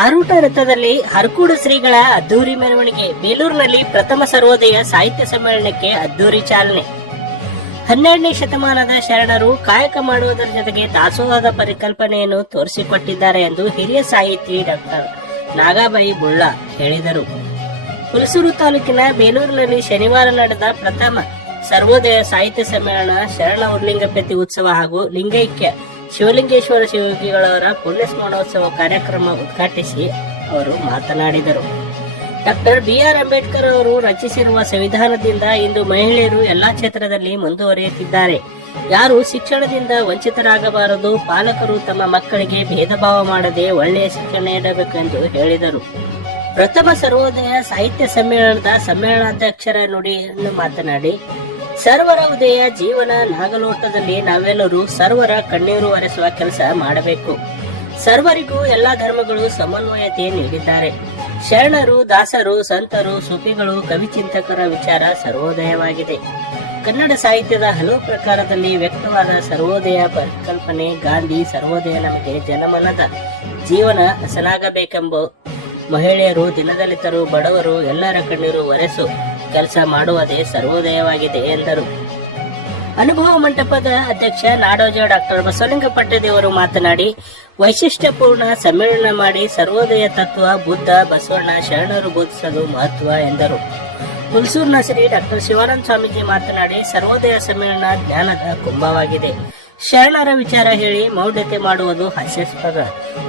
ಆರೂಟ ರಥದಲ್ಲಿ ಹರಕೂಡು ಶ್ರೀಗಳ ಅದ್ದೂರಿ ಮೆರವಣಿಗೆ. ಬೇಲೂರಿನಲ್ಲಿ ಪ್ರಥಮ ಸರ್ವೋದಯ ಸಾಹಿತ್ಯ ಸಮ್ಮೇಳನಕ್ಕೆ ಅದ್ದೂರಿ ಚಾಲನೆ. 12ನೇ ಶತಮಾನದ ಶರಣರು ಕಾಯಕ ಮಾಡುವುದರ ಜೊತೆಗೆ ದಾಸೋಹದ ಪರಿಕಲ್ಪನೆಯನ್ನು ತೋರಿಸಿಕೊಟ್ಟಿದ್ದಾರೆ ಎಂದು ಹಿರಿಯ ಸಾಹಿತಿ ಡಾಕ್ಟರ್ ನಾಗಾಬಾಯಿ ಬುಳ್ಳ ಹೇಳಿದರು. ಹುಲಸೂರು ತಾಲೂಕಿನ ಬೇಲೂರಿನಲ್ಲಿ ಶನಿವಾರ ನಡೆದ ಪ್ರಥಮ ಸರ್ವೋದಯ ಸಾಹಿತ್ಯ ಸಮ್ಮೇಳನ, ಶರಣ ಉರ್ಲಿಂಗಪತಿ ಉತ್ಸವ ಹಾಗೂ ಲಿಂಗೈಕ್ಯ ಶಿವಲಿಂಗೇಶ್ವರ ಶಿವಯೋಗಿಗಳವರ ಪುಣ್ಯ ಸ್ಮರಣೋತ್ಸವ ಕಾರ್ಯಕ್ರಮ ಉದ್ಘಾಟಿಸಿ ಅವರು ಮಾತನಾಡಿದರು. Doctor B R. ಅಂಬೇಡ್ಕರ್ ಅವರು ರಚಿಸಿರುವ ಸಂವಿಧಾನದಿಂದ ಇಂದು ಮಹಿಳೆಯರು ಎಲ್ಲಾ ಕ್ಷೇತ್ರದಲ್ಲಿ ಮುಂದುವರಿಯುತ್ತಿದ್ದಾರೆ. ಯಾರು ಶಿಕ್ಷಣದಿಂದ ವಂಚಿತರಾಗಬಾರದು. ಪಾಲಕರು ತಮ್ಮ ಮಕ್ಕಳಿಗೆ ಭೇದ ಭಾವ ಮಾಡದೆ ಒಳ್ಳೆಯ ಶಿಕ್ಷಣ ನೀಡಬೇಕೆಂದು ಹೇಳಿದರು. ಪ್ರಥಮ ಸರ್ವೋದಯ ಸಾಹಿತ್ಯ ಸಮ್ಮೇಳನದ ಸಮ್ಮೇಳನಾಧ್ಯಕ್ಷರ ನುಡಿಯನ್ನು ಮಾತನಾಡಿ, ಸರ್ವರ ಉದಯ ಜೀವನ ನಾಗಲೋಟದಲ್ಲಿ ನಾವೆಲ್ಲರೂ ಸರ್ವರ ಕಣ್ಣೀರು ಒರೆಸುವ ಕೆಲಸ ಮಾಡಬೇಕು. ಸರ್ವರಿಗೂ ಎಲ್ಲಾ ಧರ್ಮಗಳು ಸಮನ್ವಯತೆ ನೀಡಿದ್ದಾರೆ. ಶರಣರು, ದಾಸರು, ಸಂತರು, ಸೂಫಿಗಳು, ಕವಿಚಿಂತಕರ ವಿಚಾರ ಸರ್ವೋದಯವಾಗಿದೆ. ಕನ್ನಡ ಸಾಹಿತ್ಯದ ಹಲವು ಪ್ರಕಾರದಲ್ಲಿ ವ್ಯಕ್ತವಾದ ಸರ್ವೋದಯ ಪರಿಕಲ್ಪನೆ ಗಾಂಧಿ ಸರ್ವೋದಯ ನಮಗೆ ಜನಮನದ ಜೀವನ ಹಸನಾಗಬೇಕೆಂಬ ಮಹಿಳೆಯರು, ದಿನದಲಿತರು, ಬಡವರು ಎಲ್ಲರ ಕಣ್ಣೀರು ಒರೆಸು ಕೆಲಸ ಮಾಡುವುದೇ ಸರ್ವೋದಯವಾಗಿದೆ ಎಂದರು. ಅನುಭವ ಮಂಟಪದ ಅಧ್ಯಕ್ಷ ನಾಡೋಜ ಡಾಕ್ಟರ್ ಬಸವಲಿಂಗ ಪಟ್ಟದೇವರು ಮಾತನಾಡಿ, ವೈಶಿಷ್ಟ್ಯಪೂರ್ಣ ಸಮ್ಮೇಳನ ಮಾಡಿ ಸರ್ವೋದಯ ತತ್ವ ಬುದ್ಧ, ಬಸವಣ್ಣ, ಶರಣರು ಬೋಧಿಸಲು ಮಹತ್ವ ಎಂದರು. ಹುಲಸೂರಿನ ಶ್ರೀ ಡಾಕ್ಟರ್ ಶಿವಾನಂದ ಸ್ವಾಮೀಜಿ ಮಾತನಾಡಿ, ಸರ್ವೋದಯ ಸಮ್ಮೇಳನ ಜ್ಞಾನದ ಕುಂಭವಾಗಿದೆ. ಶರಣರ ವಿಚಾರ ಹೇಳಿ ಮೌಢ್ಯತೆ ಮಾಡುವುದು ಹಾಸ್ಯಾಸ್ಪದ.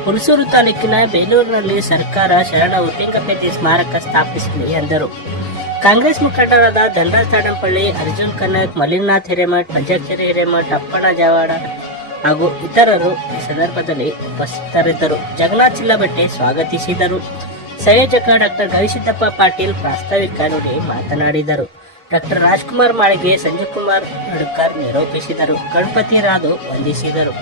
ಹುಲಸೂರು ತಾಲೂಕಿನ ಬೇಲೂರಿನಲ್ಲಿ ಸರ್ಕಾರ ಶರಣ ಉರ್ಲಿಂಗಪತಿ ಸ್ಮಾರಕ ಸ್ಥಾಪಿಸಲಿ ಎಂದರು. ಕಾಂಗ್ರೆಸ್ ಮುಖಂಡರಾದ ಧನರಾಜ್ ತಾಡಂಪಳ್ಳಿ, ಅರ್ಜುನ್ ಕನಕ್, ಮಲ್ಲಿನಾಥ್ ಹಿರೇಮಠ್, ಪಂಚಾಕ್ಷರಿ ಹಿರೇಮಠ್, ಅಪ್ಪಣ್ಣ ಜವಾಡ ಹಾಗೂ ಇತರರು ಈ ಸಂದರ್ಭದಲ್ಲಿ ಉಪಸ್ಥಿತರಿದ್ದರು. ಜಗನ್ನಾಥ್ ಚಿಲ್ಲಬೆಟ್ಟೆ ಸ್ವಾಗತಿಸಿದರು. ಸಂಯೋಜಕ ಡಾಕ್ಟರ್ ಗವಿಸಿದ್ದಪ್ಪ ಪಾಟೀಲ್ ಪ್ರಾಸ್ತಾವಿಕ ನುಡಿ ಮಾತನಾಡಿದರು. ಡಾಕ್ಟರ್ ರಾಜ್ಕುಮಾರ್ ಮಾಳಿಗೆ, ಸಂಜಯ್ ಕುಮಾರ್ ನಡುಕರ್ ನಿರೂಪಿಸಿದರು. ಗಣಪತಿ ರಾಧು ವಂದಿಸಿದರು.